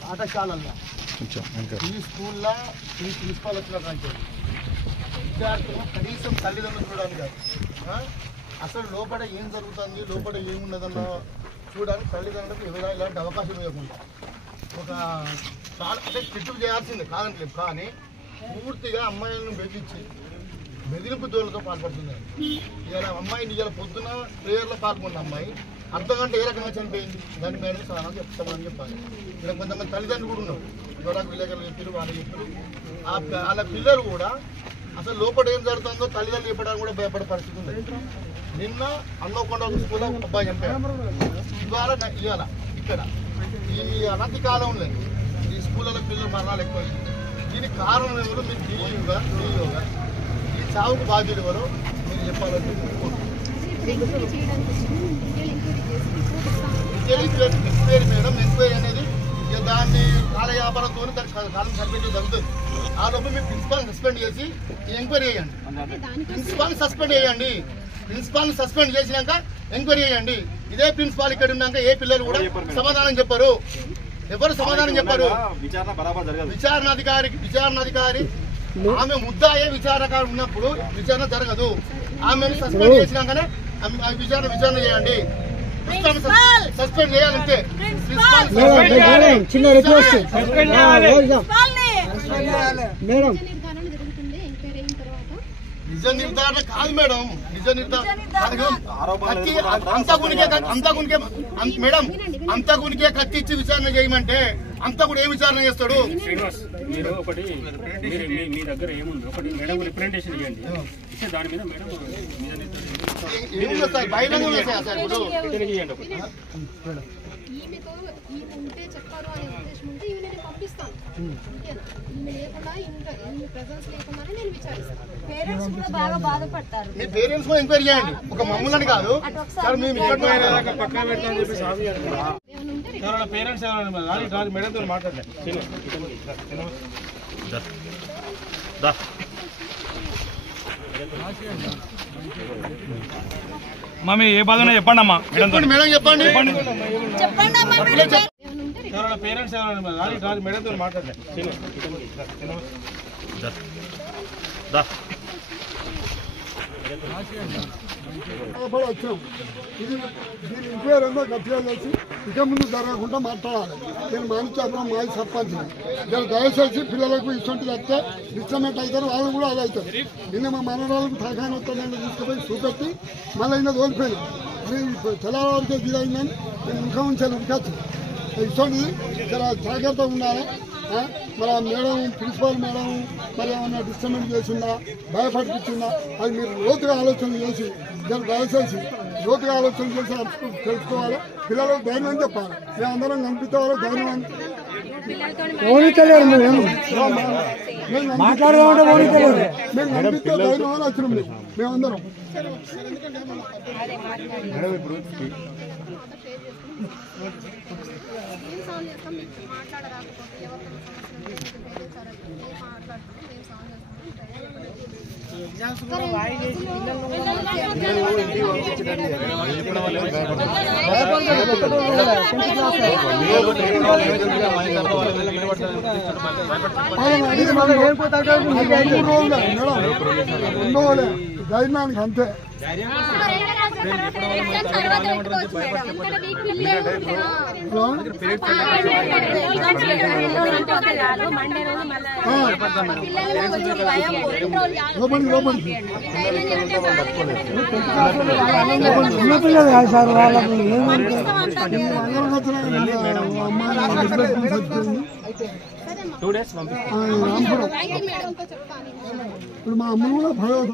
పాఠశాలల్లో ఈ స్కూల్లో ఈ ప్రిన్సిపాల్ వచ్చినటువంటి విద్యార్థులు కనీసం తల్లిదండ్రులు చూడాలి కాదు, అసలు లోపల ఏం జరుగుతుంది, లోపల ఏమున్నదన్న చూడడానికి తల్లిదండ్రులకు ఎవరైనా ఇలాంటి అవకాశం ఇవ్వకుండా ఒక చాలా అంటే స్ట్రిక్ట్ చేయాల్సిందే కాదంటలేదు, కానీ పూర్తిగా అమ్మాయిలను బెదిరింపు దోళ్ళతో పాల్పడుతున్నారు. ఇలా అమ్మాయిని ఇలా పొద్దున ప్రేయర్లో పాల్గొన్న అమ్మాయి అర్ధగంట ఏ రకంగా చనిపోయింది, దాని మీద చాలా చెప్తామని చెప్పాలి. ఇక్కడ కొంతమంది తల్లిదండ్రులు కూడా ఉన్నారు, ఎవరికి విలేకరులు చెప్పారు, వాళ్ళు చెప్పారు. వాళ్ళ పిల్లలు కూడా అసలు లోపల ఏం జరుగుతుందో తల్లిదండ్రులు చెప్పడానికి కూడా భయపడే పరిస్థితి ఉంది. నిన్న అన్నోకొండ స్కూల్లో అబ్బాయి చనిపోయాడు, ఇవాళ ఇక్కడ ఈ అనతి కాలంలో ఈ స్కూళ్ళలో పిల్లలు మరణాలు ఎక్కువ. దీనికి కారణం ఎవరు? మీరు టీయూగా ఈ చావుకు బాధ్యులు ఎవరు మీరు చెప్పాలని ఎంక్వైరీ మేడం. ఎంక్వైరీ అనేది దాన్ని కాలయాపనతో దానికి కాలం సర్టిఫికేట్ జరుగుతుంది. ఆ లోపల మీరు ప్రిన్సిపాల్ని సస్పెండ్ చేసి ఎంక్వైరీ చేయండి. ప్రిన్సిపాల్ని సస్పెండ్ చేసినాక ఎంక్వైరీ చేయండి. ఇదే ప్రిన్సిపాల్ ఇక్కడ ఉన్నాక ఏ పిల్లలు కూడా సమాధానం చెప్పరు, ఎవరు సమాధానం చెప్పారు. విచారణాధికారి ఆమె ముద్దాయే విచారణకారు ఉన్నప్పుడు విచారణ జరగదు. ఆమెను సస్పెండ్ చేసినాకనే విచారణ చేయండి. సస్పెండ్ చేయాలంటే నిజ నిర్ధారణ కాదు మేడం, నిజ నిర్ధారణ మేడం. అంతకునికే కత్తి ఇచ్చి విచారణ చేయమంటే అంతకుడు ఏం విచారణ చేస్తాడు? మీరు ఒకటి మీ దగ్గర ఏముంది ఒకటి మేడం రిప్రజెంటేషన్ ఇవ్వండి, దాని మీద మేడం ఉంటే చెప్తారు అనే ఉద్దేశం ఉంటే ఈమె నేను పంపిస్తాను. ఈమె లేకుండా ఈమె ప్రెజెన్స్ లేకుండానే నేను విచారిస్తాను. పేరెంట్స్ కూడా బాగా బాధపడతారు. మీ పేరెంట్స్ కూడా ఎంక్వైరీ చేయండి, ఒక మమ్మల్ని కాదు. పేరెంట్స్ మేడంతో మాట్లాడలేదు. మమ్మీ ఏ బాధ చెప్పండి అమ్మా, మేడం చెప్పండి. పేరెంట్స్ మేడంతో మాట్లాడలేదు. వచ్చాం దీని ఎంక్వైరీ ఏమో గట్టిగా చేసి ఇక ముందు జరగకుండా మాట్లాడాలి. నేను మానిచాపురం మాజీ సర్పంచ్. దయచేసి పిల్లలకు ఇటువంటిది వస్తే డిస్టర్మెంట్ అవుతారు, వాళ్ళు కూడా అది అవుతారు. నిన్న మా మనరాలకు తలకాయ వస్తుందని తీసుకుపోయి చూపెట్టి మళ్ళీ అయినా తోలిపోయినాం. తెల్లవారికే దిగైందని నేను ఇంకా ఉంచాను. ఉడికొచ్చు ఇటువంటిది చాలా జాగ్రత్తగా ఉండాలి. మరి ఆ మేడం ప్రిన్సిపాల్ మేడం మరి ఏమన్నా డిస్టర్బెన్స్ చేసిందా, భయపడిపించిందా, అది మీరు లోతుగా ఆలోచన చేసి దయచేసి లోతుగా ఆలోచన చేసి తెలుసుకోవాలి. పిల్లలకు ధైర్యం చెప్పాలి. మేమందరం కనిపించే వాళ్ళకి ధైర్యం మాట్లాడదామంటే మేము కనిపిస్తే ధైర్యం అని వచ్చినాం. మేమందరం ధైర్యానికి అంతే. చిన్నపిల్లలు కాదు సార్, వాళ్ళకు ఇప్పుడు మా అమ్మ కూడా